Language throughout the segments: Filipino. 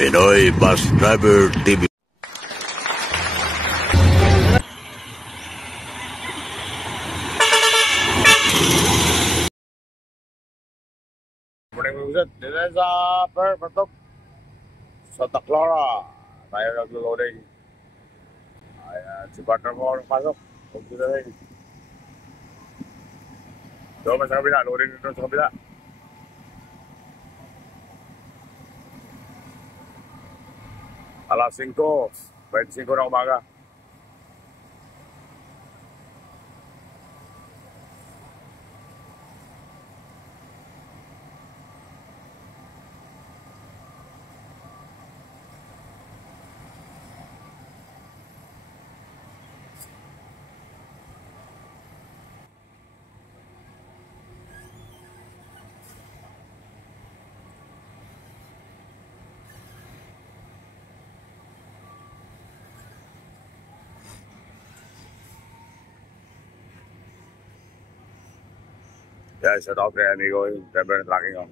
Pinoy Bus Driver TV. Morning mga guys, dito sa Patok Santa Clara tayo naglo-loading. Ayan, si partner mo pasok. Huwag dito rin. Doon sa kabila, loading dito sa kabila. Alas 5:25 na umaga. Yeah, shout out kay amigo yung driver ng tracking ko.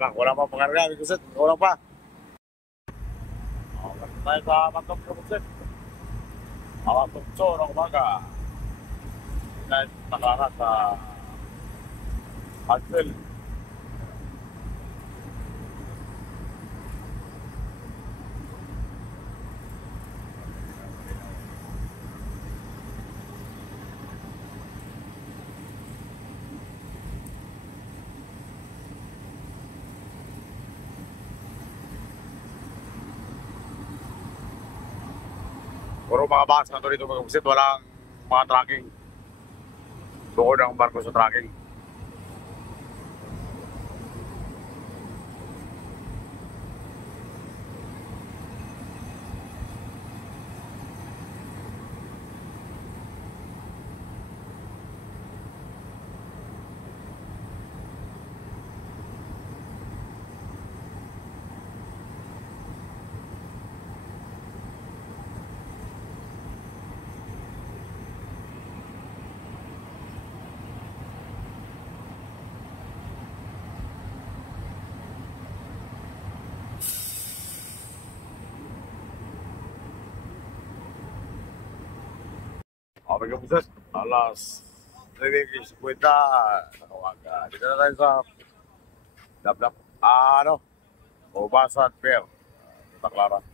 Wala pa pangarga, Bikusit. Wala pa. Tayo sa Patok Bikusit. Alas 8 ng umaga. Tayo nakaka sa Hansel. Puro mga bus na ito dito mga busit, walang mga tracking. Bukod ang barko sa tracking. Okay mga busit, alas 9:50 ng umaga. Dito na tayo sa Dablap, Ubasan Pier, Santa Clara.